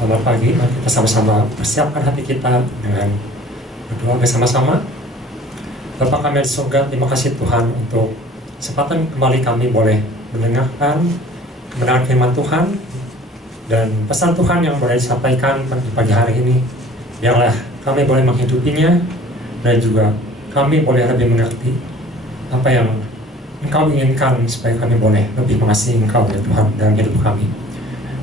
Selamat pagi, mari kita sama-sama persiapkan hati kita dengan berdoa bersama-sama. Bapa kami di surga, terima kasih Tuhan untuk kesempatan kembali kami boleh mendengarkan kebenaran firman Tuhan dan pesan Tuhan yang boleh disampaikan di pagi hari ini. Biarlah kami boleh menghidupinya dan juga kami boleh lebih mengerti apa yang Engkau inginkan supaya kami boleh lebih mengasihi Engkau ya Tuhan dalam hidup kami.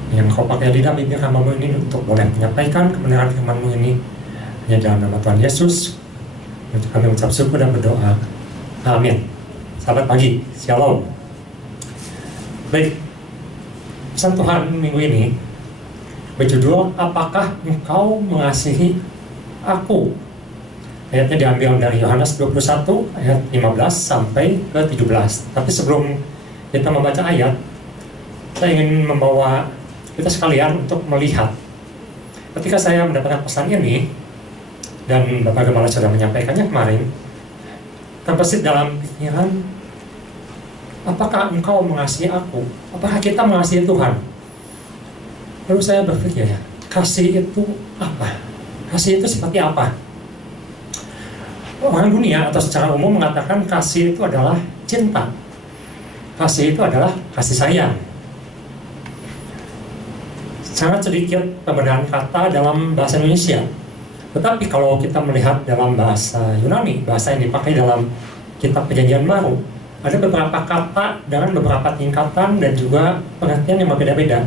Yang Kau pakai lidah bibir hamba-Mu ini untuk boleh menyampaikan kebenaran firman-Mu ini hanya dalam nama Tuhan Yesus. Kami mengucap syukur dan berdoa. Amin. Selamat pagi, Shalom. Baik, pesan Tuhan minggu ini berjudul Apakah Engkau Mengasihi Aku? Ayatnya diambil dari Yohanes 21 ayat 15 sampai ke 17. Tapi sebelum kita membaca ayat, saya ingin membawa kita sekalian untuk melihat ketika saya mendapatkan pesan ini dan Bapak Gembala sudah menyampaikannya kemarin, terbesit dalam pikiran, apakah engkau mengasihi aku? Apakah kita mengasihi Tuhan? Lalu saya berpikir, kasih itu apa? Kasih itu seperti apa? Orang dunia atau secara umum mengatakan kasih itu adalah cinta. Kasih itu adalah kasih sayang. Sangat sedikit perbedaan kata dalam bahasa Indonesia. Tetapi kalau kita melihat dalam bahasa Yunani, bahasa yang dipakai dalam kitab Perjanjian Baru, ada beberapa kata dengan beberapa tingkatan dan juga pengertian yang berbeda-beda.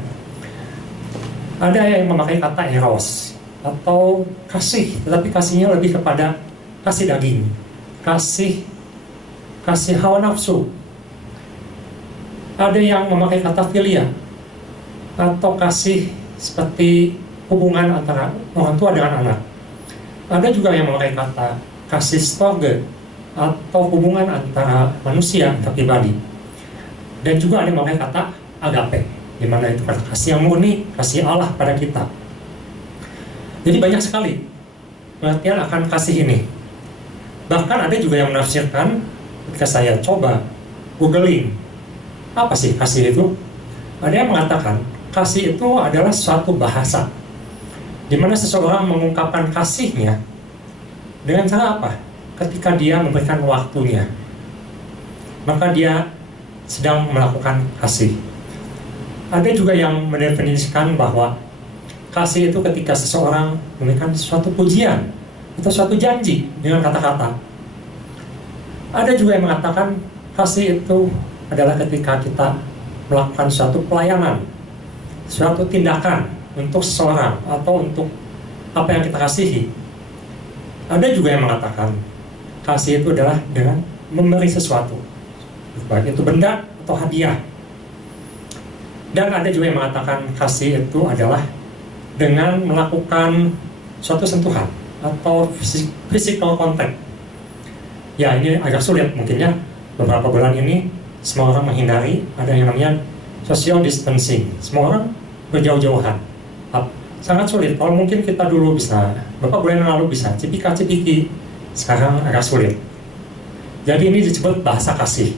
Ada yang memakai kata eros atau kasih, tetapi kasihnya lebih kepada kasih daging, kasih hawa nafsu. Ada yang memakai kata filia atau kasih seperti hubungan antara orang tua dengan anak. Ada juga yang memakai kata kasih storge atau hubungan antara manusia antar pribadi. Dan juga ada yang memakai kata agape, di mana itu kata kasih yang murni, kasih Allah pada kita. Jadi banyak sekali pengertian akan kasih ini. Bahkan ada juga yang menafsirkan, ketika saya coba googling, apa sih kasih itu? Ada yang mengatakan, kasih itu adalah suatu bahasa di mana seseorang mengungkapkan kasihnya dengan cara apa? Ketika dia memberikan waktunya, maka dia sedang melakukan kasih. Ada juga yang mendefinisikan bahwa kasih itu ketika seseorang memberikan suatu pujian atau suatu janji dengan kata-kata. Ada juga yang mengatakan kasih itu adalah ketika kita melakukan suatu pelayanan, suatu tindakan untuk seseorang atau untuk apa yang kita kasihi. Ada juga yang mengatakan kasih itu adalah dengan memberi sesuatu, baik itu benda atau hadiah. Dan ada juga yang mengatakan kasih itu adalah dengan melakukan suatu sentuhan atau physical contact. Ya, ini agak sulit mungkin ya. Beberapa bulan ini semua orang menghindari, ada yang namanya social distancing. Semua orang berjauh-jauhan. Sangat sulit. Kalau mungkin kita dulu bisa, beberapa bulan yang lalu bisa, cipika-cipiki, sekarang agak sulit. Jadi ini disebut bahasa kasih.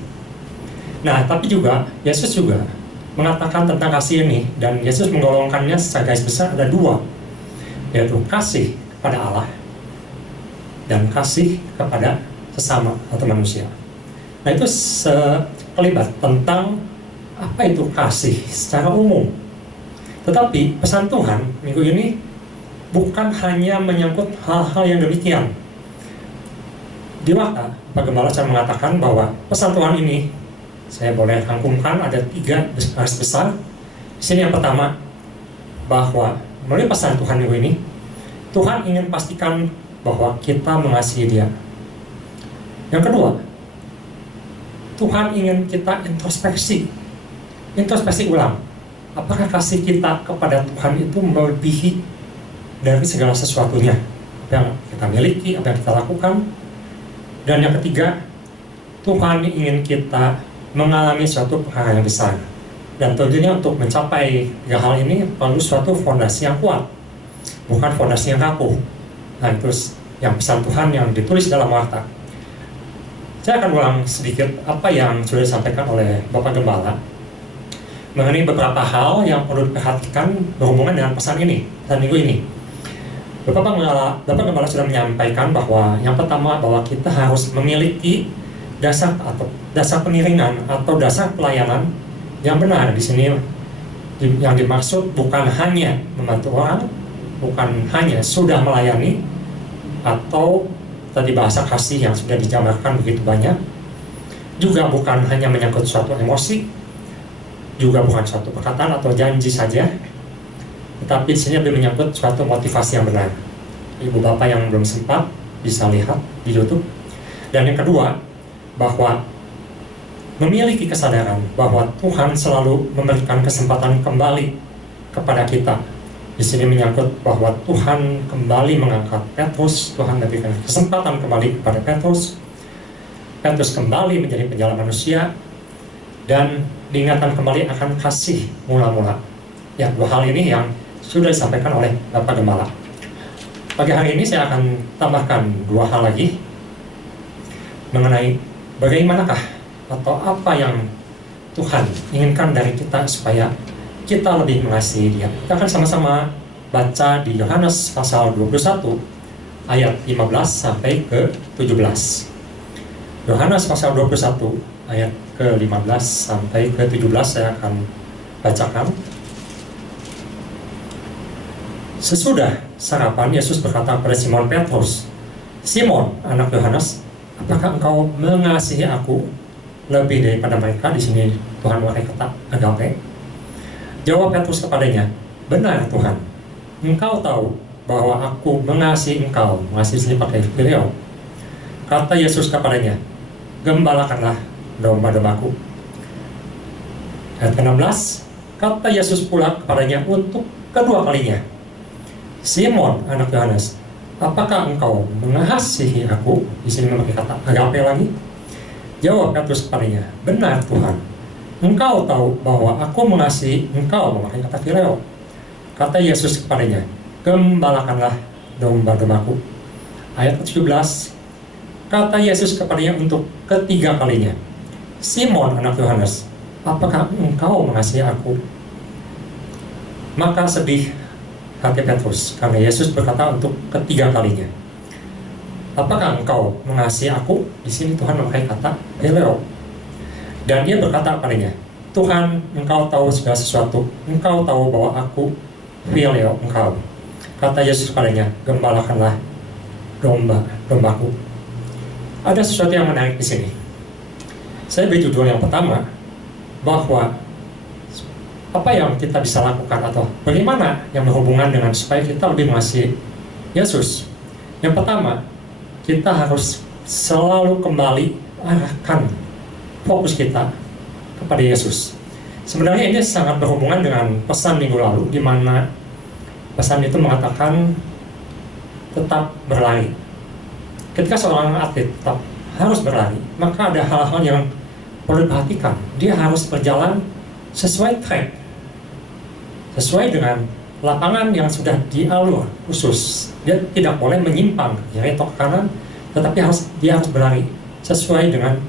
Nah, tapi juga Yesus juga mengatakan tentang kasih ini, dan Yesus menggolongkannya secara garis besar ada dua, yaitu kasih kepada Allah dan kasih kepada sesama atau manusia. Nah, itu sekelibat tentang apa itu kasih secara umum. Tetapi pesan Tuhan minggu ini bukan hanya menyangkut hal-hal yang demikian. Di Warta, Pak Gembala saya mengatakan bahwa pesan Tuhan ini, saya boleh rangkumkan ada 3 garis besar. Di sini yang pertama, bahwa melalui pesan Tuhan minggu ini, Tuhan ingin pastikan bahwa kita mengasihi Dia. Yang kedua, Tuhan ingin kita introspeksi ulang. Apakah kasih kita kepada Tuhan itu melebihi dari segala sesuatunya, apa yang kita miliki, apa yang kita lakukan. Dan yang ketiga, Tuhan ingin kita mengalami suatu perkara yang besar. Dan tentunya untuk mencapai hal ini perlu suatu fondasi yang kuat, bukan fondasi yang rapuh. Nah, itu yang pesan Tuhan yang ditulis dalam Warta. Saya akan ulang sedikit apa yang sudah disampaikan oleh Bapak Gembala. mengenai beberapa hal yang perlu diperhatikan berhubungan dengan pesan minggu ini. Bapak Gembala sudah menyampaikan bahwa yang pertama bahwa kita harus memiliki dasar pengiringan atau dasar pelayanan yang benar. Di sini yang dimaksud bukan hanya membantu orang, bukan hanya sudah melayani, atau tadi bahasa kasih yang sudah dijabarkan begitu banyak, juga bukan hanya menyangkut suatu emosi, juga bukan suatu perkataan atau janji saja, tetapi di sini lebih menyangkut suatu motivasi yang benar. Ibu bapak yang belum sempat bisa lihat di YouTube. Dan yang kedua, bahwa memiliki kesadaran bahwa Tuhan selalu memberikan kesempatan kembali kepada kita. Di sini menyangkut bahwa Tuhan kembali mengangkat Petrus, Tuhan memberikan kesempatan kembali kepada Petrus. Petrus kembali menjadi penjala manusia dan diingatkan kembali akan kasih mula-mula. Ya, dua hal ini yang sudah disampaikan oleh Bapak Gembala. Pagi hari ini saya akan tambahkan dua hal lagi mengenai bagaimanakah atau apa yang Tuhan inginkan dari kita supaya kita lebih mengasihi Dia. Kita akan sama-sama baca di Yohanes pasal 21 ayat 15 sampai ke 17. Yohanes pasal 21 ayat ke-15 sampai ke-17 saya akan bacakan. Sesudah sarapan, Yesus berkata kepada Simon Petrus, "Simon, anak Yohanes, apakah engkau mengasihi aku lebih daripada mereka?" Di sini Tuhan memakai kata agape. Jawab Petrus kepadanya, "Benar Tuhan, engkau tahu bahwa aku mengasihi engkau." Mengasihi sini pakai phileo. Kata Yesus kepadanya, "Gembalakanlah domba-dombaku." Ayat ke-16, kata Yesus pula kepadanya untuk kedua kalinya, "Simon, anak Yohanes, apakah engkau mengasihi aku?" Di sini memakai kata agape lagi. Jawab Petrus kepadanya, "Benar Tuhan, engkau tahu bahwa aku mengasihi engkau." Memakai kata phileo. Kata Yesus kepadanya, "Gembalakanlah domba-dombaku." Ayat ke-17, kata Yesus kepadanya untuk ketiga kalinya, "Simon, anak Yohanes, apakah engkau mengasihi aku?" Maka sedih hati Petrus karena Yesus berkata untuk ketiga kalinya, "Apakah engkau mengasihi aku?" Di sini Tuhan memakai kata phileo. Dan dia berkata kepadanya, "Tuhan, engkau tahu segala sesuatu. Engkau tahu bahwa aku phileo engkau." Kata Yesus kepadanya, "Gembalakanlah domba-dombaku." Ada sesuatu yang menarik di sini. Saya beri judul yang pertama bahwa apa yang kita bisa lakukan atau bagaimana yang berhubungan dengan supaya kita lebih mengasihi Yesus. Yang pertama, kita harus selalu kembali arahkan fokus kita kepada Yesus. Sebenarnya ini sangat berhubungan dengan pesan minggu lalu, di mana pesan itu mengatakan tetap berlari. Ketika seorang atlet tetap harus berlari, maka ada hal-hal yang perlu diperhatikan. Dia harus berjalan sesuai track, sesuai dengan lapangan yang sudah dialur khusus. Dia tidak boleh menyimpang ke kiri atau ke kanan, tetapi dia harus berlari sesuai dengan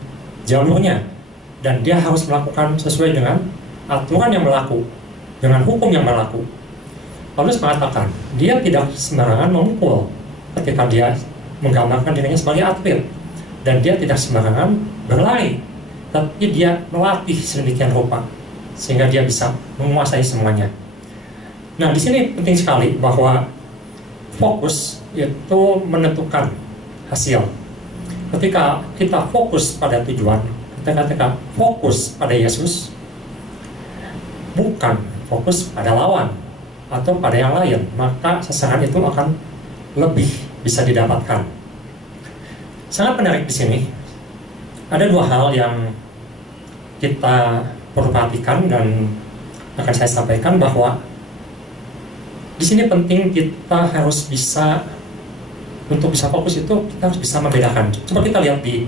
jalurnya, dan dia harus melakukan sesuai dengan aturan yang berlaku, dengan hukum yang berlaku. Paulus mengatakan dia tidak sembarangan memukul ketika dia menggambarkan dirinya sebagai atlet, dan dia tidak sembarangan berlari, tapi dia melatih sedemikian rupa sehingga dia bisa menguasai semuanya. Nah, di sini penting sekali bahwa fokus itu menentukan hasil. Ketika kita fokus pada tujuan, ketika fokus pada Yesus, bukan fokus pada lawan atau pada yang lain, maka sasaran itu akan lebih bisa didapatkan. Sangat menarik di sini. Ada dua hal yang kita perlu perhatikan dan akan saya sampaikan, bahwa di sini penting kita harus bisa, untuk bisa fokus itu kita harus bisa membedakan. Coba kita lihat di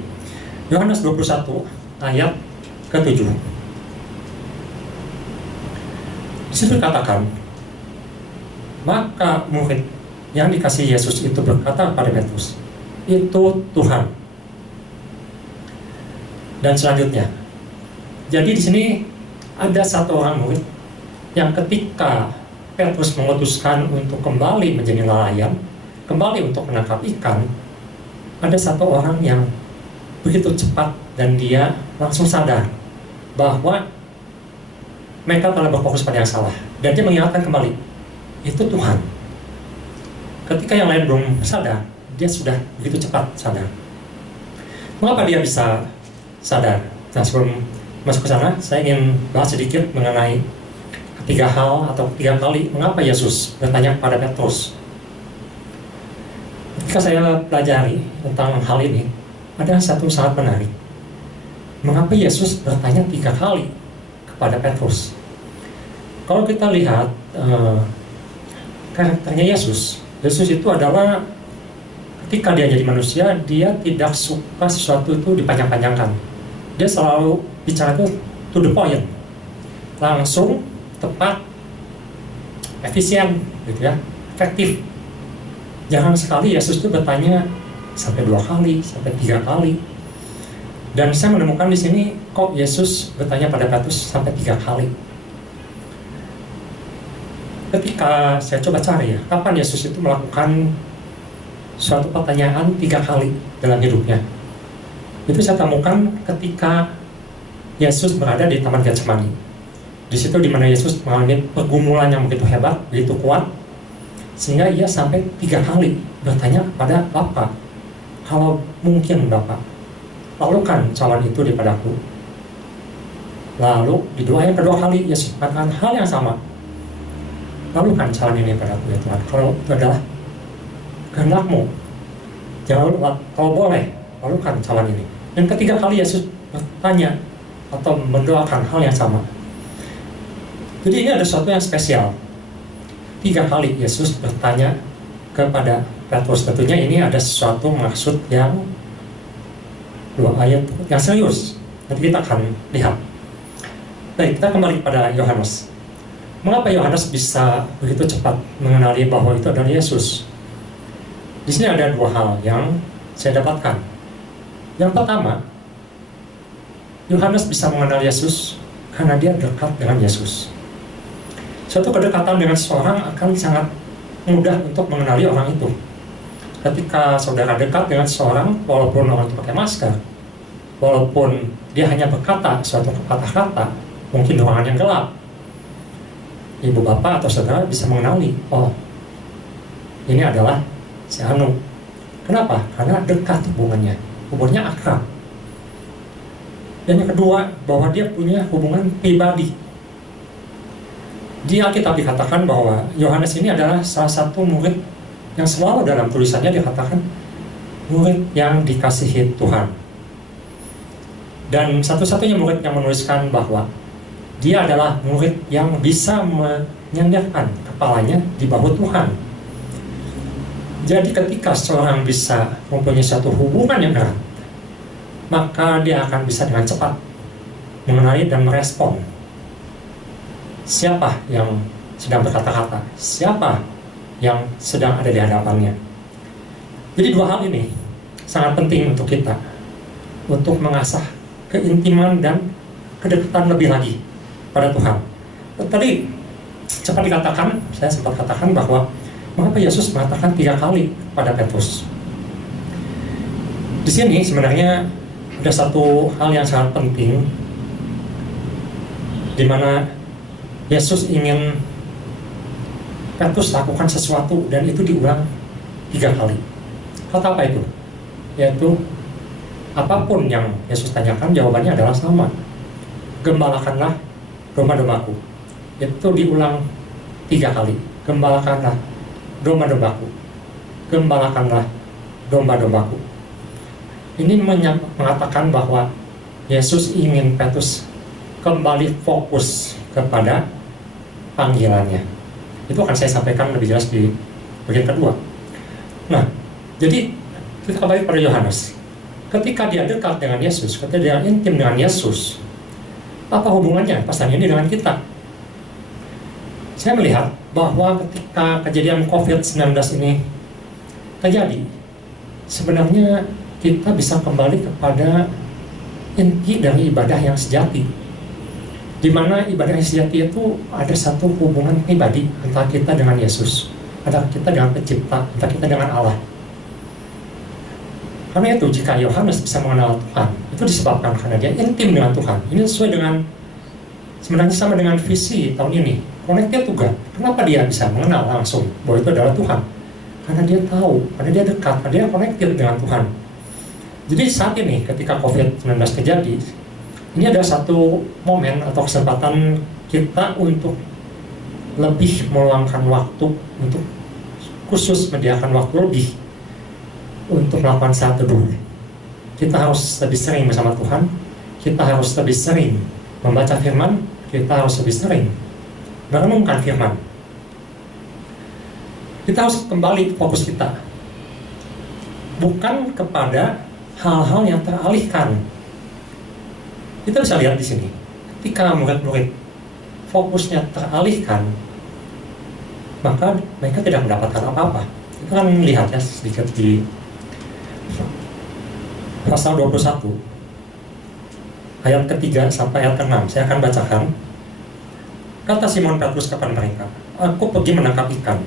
Yohanes 21 ayat ke-7. Di situ dikatakan, maka murid yang dikasihi Yesus itu berkata kepada Petrus, "Itu Tuhan." Dan selanjutnya, jadi di sini ada satu orang murid yang ketika Petrus memutuskan untuk kembali menjadi nelayan, kembali untuk menangkap ikan, ada satu orang yang begitu cepat dan dia langsung sadar bahwa mereka telah berfokus pada yang salah, dan dia mengingatkan kembali, itu Tuhan. Ketika yang lain belum sadar, dia sudah begitu cepat sadar. Mengapa dia bisa sadar? Nah, sebelum masuk ke sana, saya ingin bahas sedikit mengenai ketiga hal atau ketiga kali mengapa Yesus bertanya kepada Petrus. Ketika saya pelajari tentang hal ini, ada satu sangat menarik. Mengapa Yesus bertanya 3 kali kepada Petrus? Kalau kita lihat karakternya Yesus itu adalah ketika dia jadi manusia, dia tidak suka sesuatu itu dipanjang-panjangkan. Dia selalu bicara itu to the point, langsung, tepat, efisien, gitu ya, efektif. Jarang sekali Yesus itu bertanya sampai 2 kali, sampai 3 kali. Dan saya menemukan di sini kok Yesus bertanya pada Petrus sampai 3 kali. Ketika saya coba cari ya, kapan Yesus itu melakukan suatu pertanyaan 3 kali dalam hidupnya, itu saya temukan ketika Yesus berada di Taman Getsemani. Di situ di mana Yesus mengalami pergumulan yang begitu hebat, begitu kuat, sehingga ia sampai 3 kali bertanya kepada Bapa, kalau mungkin Bapa, lakukan cawan itu daripadaku. Lalu di doa yang kedua kali Yesus mengatakan hal yang sama, lakukan cawan ini padaku ya Tuhan, kalau itu adalah kehendak-Mu, jangan, kalau boleh lakukan cawan ini. Dan ketiga kali Yesus bertanya atau mendoakan hal yang sama. Jadi ini ada sesuatu yang spesial. 3 kali Yesus bertanya kepada Petrus. Tentunya ini ada sesuatu maksud yang 2 ayat yang serius. Nanti kita akan lihat. Baik, kita kembali pada Yohanes. Mengapa Yohanes bisa begitu cepat mengenali bahwa itu adalah Yesus? Di sini ada 2 hal yang saya dapatkan. Yang pertama, Yohanes bisa mengenal Yesus karena dia dekat dengan Yesus. Suatu kedekatan dengan seseorang akan sangat mudah untuk mengenali orang itu. Ketika saudara dekat dengan seseorang, walaupun orang itu pakai masker, walaupun dia hanya berkata suatu kata-kata, mungkin ruangan yang gelap, ibu bapak atau saudara bisa mengenali, oh, ini adalah si Anu. Kenapa? Karena dekat hubungannya akrab. Dan yang kedua, bahwa dia punya hubungan pribadi. Di Alkitab dikatakan bahwa Yohanes ini adalah salah satu murid yang selalu dalam tulisannya dikatakan murid yang dikasihi Tuhan. Dan satu-satunya murid yang menuliskan bahwa dia adalah murid yang bisa menyandarkan kepalanya di bahu Tuhan. Jadi ketika seorang bisa mempunyai satu hubungan yang erat, maka dia akan bisa dengan cepat mengenali dan merespon siapa yang sedang berkata-kata, siapa yang sedang ada di hadapannya. Jadi 2 hal ini sangat penting untuk kita, untuk mengasah keintiman dan kedekatan lebih lagi pada Tuhan. Tadi cepat dikatakan, saya sempat katakan bahwa mengapa Yesus mengatakan 3 kali pada Petrus. Di sini sebenarnya ada satu hal yang sangat penting, di mana Yesus ingin Petrus lakukan sesuatu, dan itu diulang 3 kali. Kata apa itu? Yaitu apapun yang Yesus tanyakan, jawabannya adalah sama. Gembalakanlah domba-dombaku. Itu diulang 3 kali. Gembalakanlah domba-dombaku. Gembalakanlah domba-dombaku. Ini mengatakan bahwa Yesus ingin Petrus kembali fokus kepada panggilannya. Itu akan saya sampaikan lebih jelas di bagian kedua. Nah, jadi kita kembali pada Yohanes. Ketika dia dekat dengan Yesus, ketika dia intim dengan Yesus, apa hubungannya pesan ini dengan kita? Saya melihat bahwa ketika kejadian COVID-19 ini terjadi, sebenarnya kita bisa kembali kepada inti dari ibadah yang sejati. Di mana ibadah yang sejati itu ada satu hubungan pribadi antara kita dengan Yesus, antara kita dengan pencipta, antara kita dengan Allah. Karena itu jika Yohanes bisa mengenal Tuhan, itu disebabkan karena dia intim dengan Tuhan. Ini sesuai dengan, sebenarnya sama dengan visi tahun ini, connected juga. Kenapa dia bisa mengenal langsung bahwa itu adalah Tuhan? Karena dia tahu, karena dia dekat, karena dia connected dengan Tuhan. Jadi saat ini ketika COVID-19 terjadi, ini ada satu momen atau kesempatan kita untuk lebih meluangkan waktu, untuk khusus menyediakan waktu lebih untuk melakukan saat teduh. Kita harus lebih sering bersama Tuhan, kita harus lebih sering membaca firman, kita harus lebih sering merenungkan firman. Kita harus kembali fokus kita, bukan kepada hal-hal yang teralihkan. Kita bisa lihat di sini, ketika murid-murid fokusnya teralihkan, maka mereka tidak mendapatkan apa-apa. Kita kan lihat ya sedikit di pasal 21 ayat ketiga sampai ayat ke-6. Saya akan bacakan. Kata Simon Petrus kepada mereka, "Aku pergi menangkap ikan."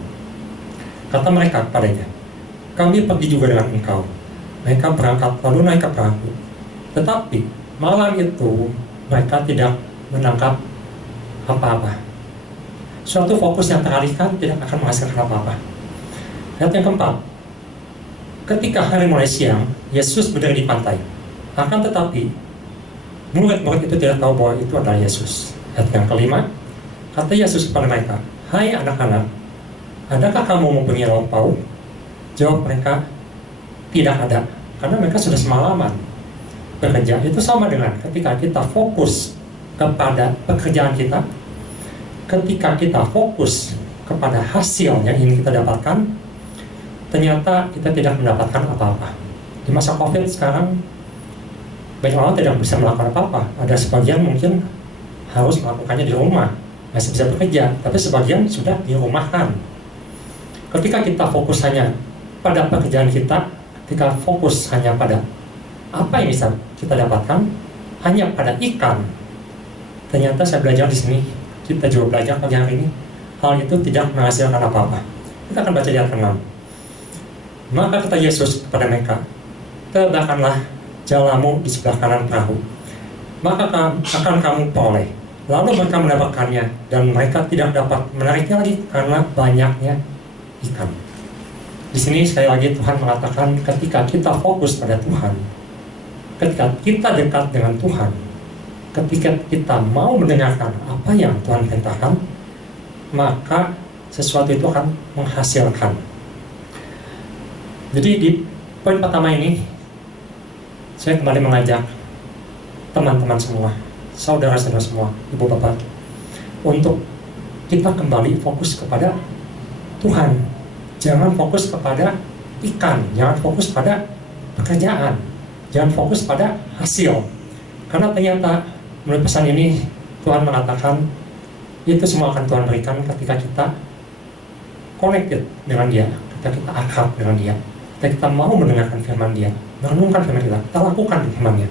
Kata mereka kepadanya, "Kami pergi juga dengan engkau." Mereka berangkat lalu naik ke perahu. Tetapi malam itu mereka tidak menangkap apa-apa. Suatu fokus yang teralihkan tidak akan menghasilkan apa-apa. Ayat yang keempat, ketika hari mulai siang, Yesus berdiri di pantai. Akan tetapi murid-murid itu tidak tahu bahwa itu adalah Yesus. Ayat yang kelima, kata Yesus kepada mereka, "Hai anak-anak, adakah kamu mempunyai lauk pauk?" Jawab mereka, "Tidak ada," karena mereka sudah semalaman bekerja. Itu sama dengan ketika kita fokus kepada pekerjaan kita, ketika kita fokus kepada hasil yang ingin kita dapatkan, ternyata kita tidak mendapatkan apa-apa. Di masa COVID sekarang, banyak orang tidak bisa melakukan apa-apa. Ada sebagian mungkin harus melakukannya di rumah, masih bisa bekerja, tapi sebagian sudah dirumahkan. Ketika kita fokus hanya pada pekerjaan kita, ketika fokus hanya pada apa yang bisa kita dapatkan, hanya pada ikan, ternyata saya belajar di sini, kita juga belajar pagi hari ini, hal itu tidak menghasilkan apa-apa. Kita akan baca di ayat 6. Maka kata Yesus kepada mereka, "Tebarkanlah jalamu di sebelah kanan perahu, maka akan kamu peroleh." Lalu mereka mendapatkannya, dan mereka tidak dapat menariknya lagi karena banyaknya ikan. Di sini sekali lagi Tuhan mengatakan ketika kita fokus pada Tuhan, ketika kita dekat dengan Tuhan, ketika kita mau mendengarkan apa yang Tuhan perintahkan, maka sesuatu itu akan menghasilkan. Jadi di poin pertama ini, saya kembali mengajak teman-teman semua, saudara-saudara semua, ibu bapak, untuk kita kembali fokus kepada Tuhan. Jangan fokus kepada ikan, jangan fokus pada pekerjaan, jangan fokus pada hasil. Karena ternyata menurut pesan ini Tuhan mengatakan itu semua akan Tuhan berikan ketika kita connected dengan Dia, ketika kita akrab dengan Dia, ketika kita mau mendengarkan firman Dia, merenungkan firman kita lakukan firman-Nya.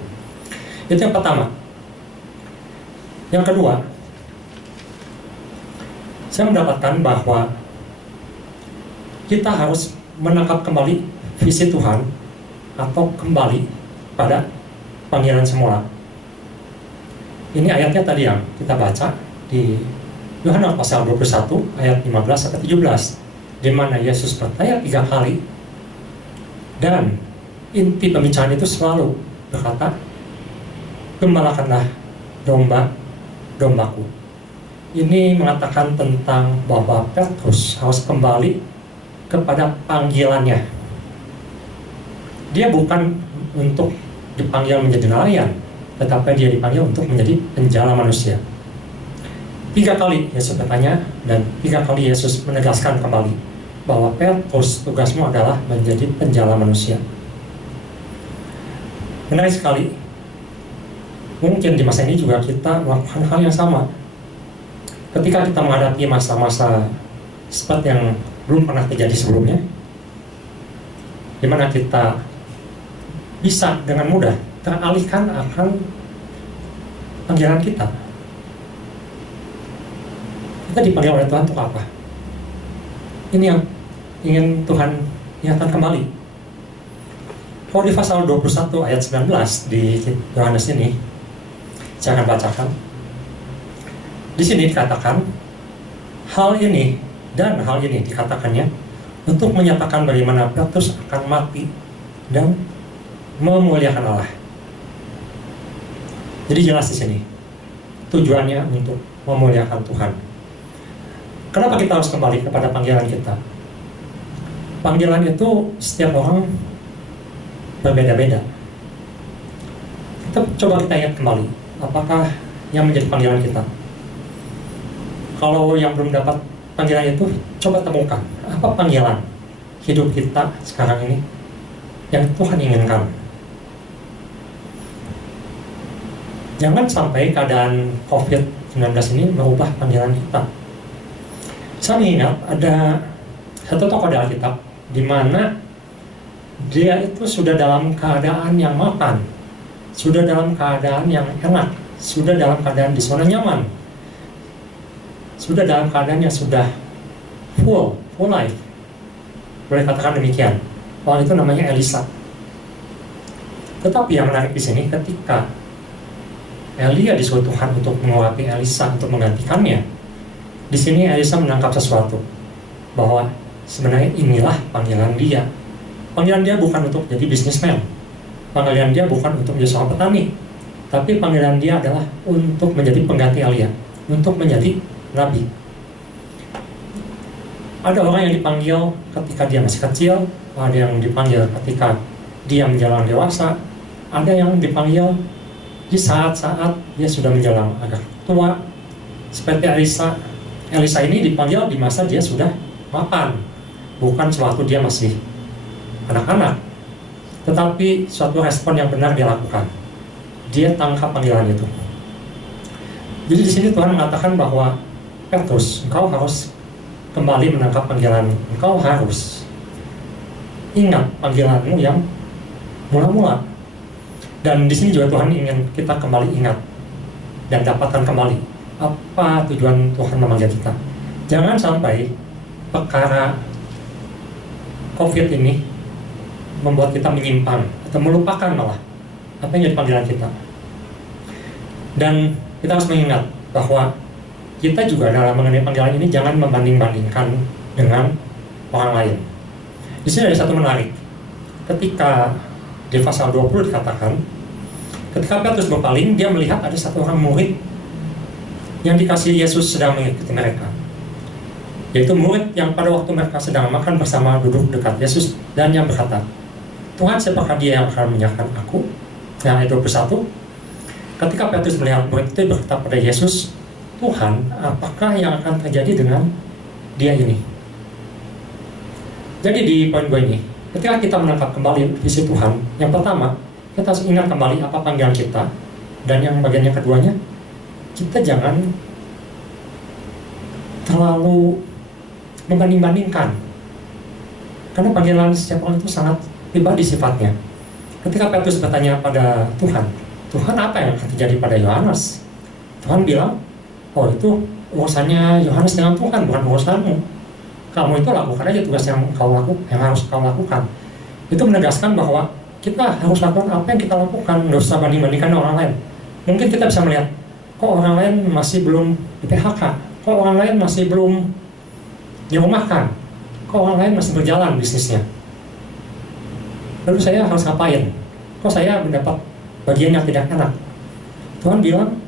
Itu yang pertama. Yang kedua, saya mendapatkan bahwa kita harus menangkap kembali visi Tuhan atau kembali pada panggilan semula. Ini ayatnya tadi yang kita baca di Yohanes pasal 21 ayat 15 sampai 17, di mana Yesus bertanya 3 kali, dan inti pembicaraan itu selalu berkata, "Gembalakanlah domba-dombaku." Ini mengatakan tentang bahwa Petrus harus kembali kepada panggilannya. Dia bukan untuk dipanggil menjadi nelayan, tetapi dia dipanggil untuk menjadi penjala manusia. 3 kali Yesus bertanya, dan 3 kali Yesus menegaskan kembali bahwa Petrus, tugasmu adalah menjadi penjala manusia. Menarik sekali. Mungkin di masa ini juga kita melakukan hal yang sama. Ketika kita menghadapi masa-masa seperti yang belum pernah terjadi sebelumnya, di mana kita bisa dengan mudah teralihkan akan panggilan kita. Kita dipanggil oleh Tuhan untuk apa? Ini yang ingin Tuhan ingatkan kembali. Kalau di pasal 21 ayat 19 di Yohanes ini, saya akan bacakan. Di sini dikatakan, hal ini dan hal ini dikatakannya untuk menyatakan bagaimana Petrus akan mati dan memuliakan Allah. Jadi jelas di sini tujuannya untuk memuliakan Tuhan. Kenapa kita harus kembali kepada panggilan kita? Panggilan itu setiap orang berbeda-beda. Coba kita ingat kembali, apakah yang menjadi panggilan kita? Kalau yang belum dapat panggilan itu, coba temukan apa panggilan hidup kita sekarang ini yang Tuhan inginkan. Jangan sampai keadaan COVID-19 ini merubah panggilan kita. Saya ingat ada satu tokoh di Alkitab di mana dia itu sudah dalam keadaan yang mapan, sudah dalam keadaan yang enak, sudah dalam keadaan di zona nyaman, sudah dalam keadaan yang sudah full life, boleh katakan demikian. Orang itu namanya Elisa. Tetapi yang menarik di sini, ketika Elia disuruh Tuhan untuk mengurapi Elisa untuk menggantikannya, di sini Elisa menangkap sesuatu, bahwa sebenarnya inilah panggilan dia. Panggilan dia bukan untuk jadi bisnismen, panggilan dia bukan untuk menjadi seorang petani, tapi panggilan dia adalah untuk menjadi pengganti Elia, untuk menjadi nabi. Ada orang yang dipanggil ketika dia masih kecil, ada yang dipanggil ketika dia menjelang dewasa, ada yang dipanggil di saat-saat dia sudah menjelang agak tua. Seperti Elisa ini dipanggil di masa dia sudah mapan, bukan sewaktu dia masih anak-anak, tetapi suatu respon yang benar dia lakukan. Dia tangkap panggilan itu. Jadi di sini Tuhan mengatakan bahwa Petrus, engkau harus kembali menangkap panggilan. Engkau harus ingat panggilanmu yang mula-mula. Dan di sini juga Tuhan ingin kita kembali ingat dan dapatkan kembali apa tujuan Tuhan memanggil kita. Jangan sampai perkara COVID ini membuat kita menyimpang atau melupakan malah apa yang jadi panggilan kita. Dan kita harus mengingat bahwa kita juga dalam mengenai panggilan ini jangan membanding-bandingkan dengan orang lain. Di sini ada satu menarik. Ketika di pasal 20 dikatakan, ketika Petrus berpaling, dia melihat ada satu orang murid yang dikasihi Yesus sedang mengikuti mereka, yaitu murid yang pada waktu mereka sedang makan bersama duduk dekat Yesus, dan yang berkata, Tuhan, siapakah dia yang akan menyerahkan aku? Yang ayat 21, ketika Petrus melihat murid itu berkata pada Yesus, Tuhan, apakah yang akan terjadi dengan dia ini? Jadi di poin gue ini, ketika kita menangkap kembali visi Tuhan, yang pertama, kita harus ingat kembali apa panggilan kita, dan yang bagian yang keduanya, kita jangan terlalu membanding-bandingkan, karena panggilan setiap orang itu sangat pribadi sifatnya. Ketika Petrus bertanya pada Tuhan, Tuhan, apa yang akan terjadi pada Yohanes? Tuhan bilang, oh itu urusannya Yohanes dengan Tuhan, bukan urusanmu. Kamu itu lakukan aja tugas yang harus kau lakukan. Itu menegaskan bahwa kita harus lakukan apa yang kita lakukan, nggak usah banding-bandingkan orang lain. Mungkin kita bisa melihat, kok orang lain masih belum di PHK, kok orang lain masih belum dirumahkan, kok orang lain masih berjalan bisnisnya. Lalu saya harus ngapain? Kok saya mendapat bagian yang tidak enak? Tuhan bilang,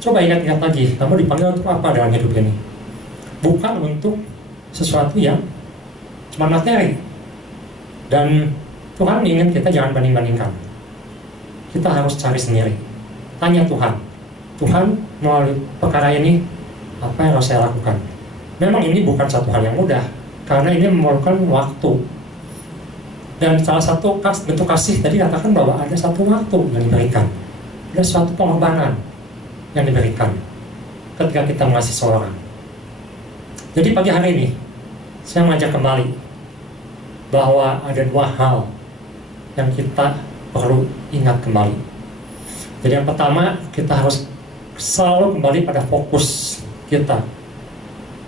coba ingat-ingat lagi, kamu dipanggil untuk apa dalam hidup ini? Bukan untuk sesuatu yang cuma materi. Dan Tuhan ingin kita jangan banding-bandingkan. Kita harus cari sendiri. Tanya Tuhan, Tuhan, melalui perkara ini, apa yang harus saya lakukan? Memang ini bukan satu hal yang mudah, karena ini memerlukan waktu. Dan salah satu bentuk kasih tadi katakan bahwa ada satu waktu yang diberikan, ada suatu pengorbanan yang diberikan ketika kita mengasihi seorang. Jadi pagi hari ini saya mengajak kembali bahwa ada dua hal yang kita perlu ingat kembali. Jadi yang pertama, kita harus selalu kembali pada fokus kita,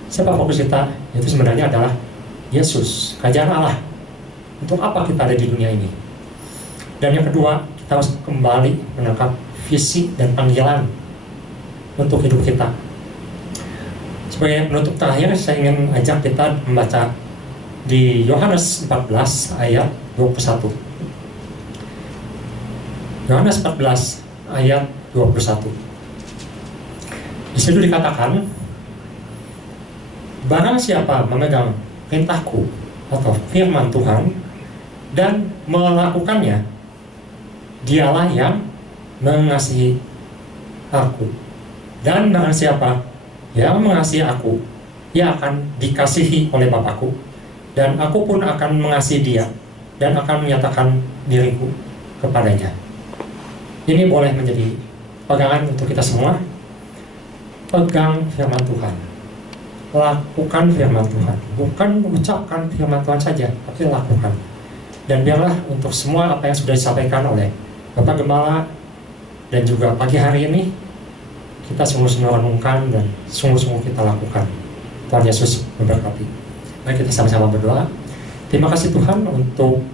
Siapa fokus kita? Itu sebenarnya adalah Yesus, kerajaan Allah. Untuk apa kita ada di dunia ini? Dan yang kedua, kita harus kembali menangkap visi dan panggilan untuk hidup kita. Sebagai penutup terakhir, saya ingin ajak kita membaca di Yohanes 14 ayat 21. Yohanes 14 ayat 21. Di situ dikatakan, barang siapa memegang perintahku atau firman Tuhan dan melakukannya, dialah yang mengasihi aku. Dan barang siapa yang mengasihi aku, ia akan dikasihi oleh Bapakku, dan aku pun akan mengasihi dia dan akan menyatakan diriku kepadanya. Ini boleh menjadi pegangan untuk kita semua. Pegang firman Tuhan, lakukan firman Tuhan, bukan mengucapkan firman Tuhan saja, tapi lakukan. Dan biarlah untuk semua apa yang sudah disampaikan oleh Bapak Gembala dan juga pagi hari ini, kita sungguh-sungguh renungkan dan sungguh-sungguh kita lakukan. Tuhan Yesus memberkati. Mari kita sama-sama berdoa. Terima kasih Tuhan untuk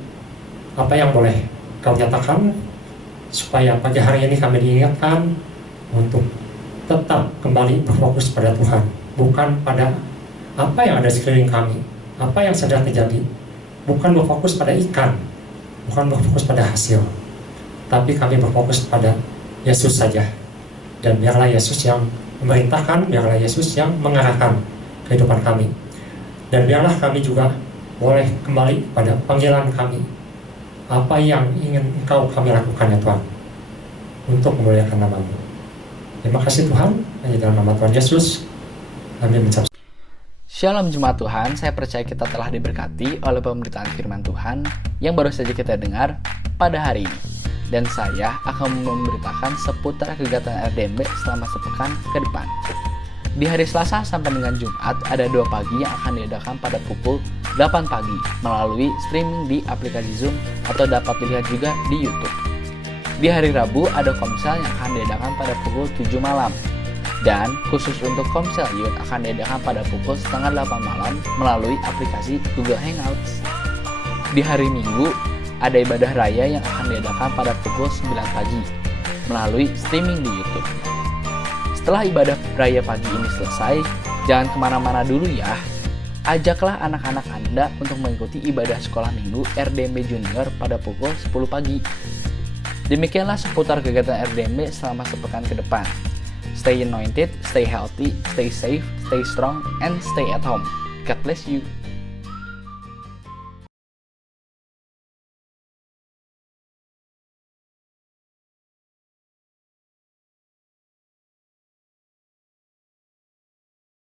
apa yang boleh Kau nyatakan, supaya pagi hari ini kami diingatkan untuk tetap kembali berfokus pada Tuhan, bukan pada apa yang ada di sekeliling kami, apa yang sedang terjadi, bukan berfokus pada ikan, bukan berfokus pada hasil, tapi kami berfokus pada Yesus saja. Dan biarlah Yesus yang memerintahkan, biarlah Yesus yang mengarahkan kehidupan kami. Dan biarlah kami juga boleh kembali pada panggilan kami. Apa yang ingin Engkau kami lakukan ya Tuhan, untuk memuliakan nama-Mu. Terima kasih Tuhan, hanya dalam nama Tuhan Yesus kami mengucap. Shalom Jemaat Tuhan, saya percaya kita telah diberkati oleh pemberitaan firman Tuhan yang baru saja kita dengar pada hari ini. Dan saya akan memberitakan seputar kegiatan RDMB selama sepekan ke depan. Di hari Selasa sampai dengan Jumat ada 2 pagi yang akan diadakan pada pukul 8 pagi melalui streaming di aplikasi Zoom atau dapat dilihat juga di YouTube. Di hari Rabu ada Komsel yang akan diadakan pada pukul 7 malam. Dan khusus untuk Komsel Youth akan diadakan pada pukul 7:30 malam melalui aplikasi Google Hangouts. Di hari Minggu ada ibadah raya yang akan diadakan pada pukul 9 pagi melalui streaming di YouTube. Setelah ibadah raya pagi ini selesai, jangan kemana-mana dulu ya. Ajaklah anak-anak Anda untuk mengikuti ibadah sekolah minggu RDMB Junior pada pukul 10 pagi. Demikianlah seputar kegiatan RDMB selama sepekan ke depan. Stay anointed, stay healthy, stay safe, stay strong, and stay at home. God bless you.